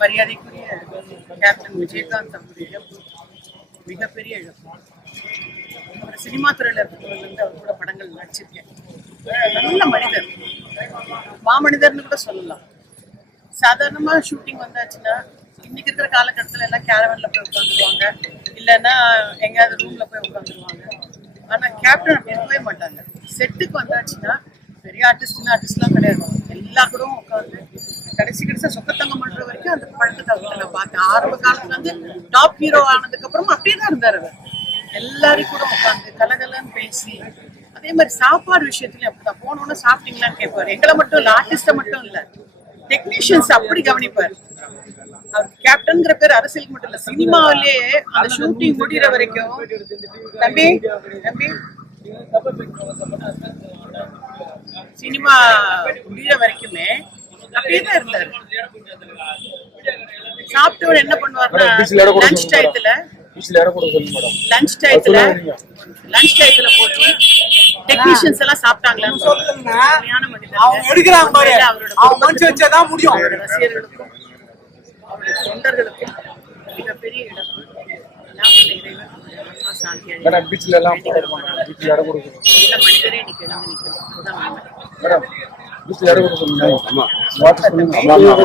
மரியாதைக்குரிய கேப்டன் விஜயகாந்த் அவருடைய இழப்பு மிகப்பெரிய இழப்பு. அவர் சினிமா துறையில் இருக்கும்போதுலேருந்து அவர் கூட படங்கள் நடிச்சிருக்கேன். நல்ல மனிதர். மாமனிதர்னு கூட சொல்லலாம். சாதாரணமா ஷூட்டிங் வந்தாச்சுன்னா இன்னைக்கு இருக்கிற காலகட்டத்துல எல்லாம் கேரவன்ல போய் உட்காந்துருவாங்க இல்லைன்னா எங்கேயாவது ரூம்ல போய் உட்காந்துருவாங்க ஆனா கேப்டன் அப்படி இருக்கவே மாட்டாங்க. செட்டுக்கு வந்தாச்சுன்னா பெரிய ஆர்டிஸ்ட்னு ஆர்டிஸ்ட்லாம் கிடையாது. எல்லா கூடவும் உட்காந்து கடைசி கடைசியா சொக்கத்தங்கம் பண்ற வரைக்கும் அந்த பழக்கத்தை அவர்கிட்ட நான் பார்த்தேன். ஆரம்ப காலத்துல இருந்து டாப் ஹீரோ ஆனதுக்கு அப்புறம் அப்படியே தான் இருந்தார் அவர். எல்லாரையும் கூட உட்காந்து கலகலன்னு பேசி அதே மாதிரி சாப்பாடு விஷயத்துலயும் அப்படிதான். போனோன்னு சாப்பிட்டீங்களான்னு கேட்பாரு. எங்களை மட்டும் இல்ல ஆர்டிஸ்ட மட்டும் இல்ல டெக்னீஷியன்ஸ் அப்படி கவனிப்பார். அவர் கேப்டன்ங்கிற பேர் அரசியல் மட்டும் இல்ல சினிமாவிலே அந்த ஷூட்டிங் முடிகிற வரைக்கும் தம்பி தம்பி சினிமா முடிகிற வரைக்குமே அப்படியே தான் இருந்தாரு. சாப்பிட்டவர் என்ன பண்ணுவாருன்னா லஞ்ச் டயத்துல மேடம். லஞ்ச் டயத்துல லஞ்ச் டயத்துல போட்டு. டெக்னீஷியன்ஸ் எல்லாம் சாப்பிட்டாங்களான்னு சொல்லுங்க. அவங்க எடுக்கிறாங்க பாரு. மனசு வச்சாதான் முடியும். அவரோட ரசிகர்களுக்கும் அவருடைய தொண்டர்களுக்கும் மிகப்பெரிய மேடம் பீச்சில் எல்லாம் இடம் நல்ல மனிதரே இன்னைக்கு இழந்து நிற்கிறோம் அதுதான் உண்மை. மேடம் பீச்சில் இடம்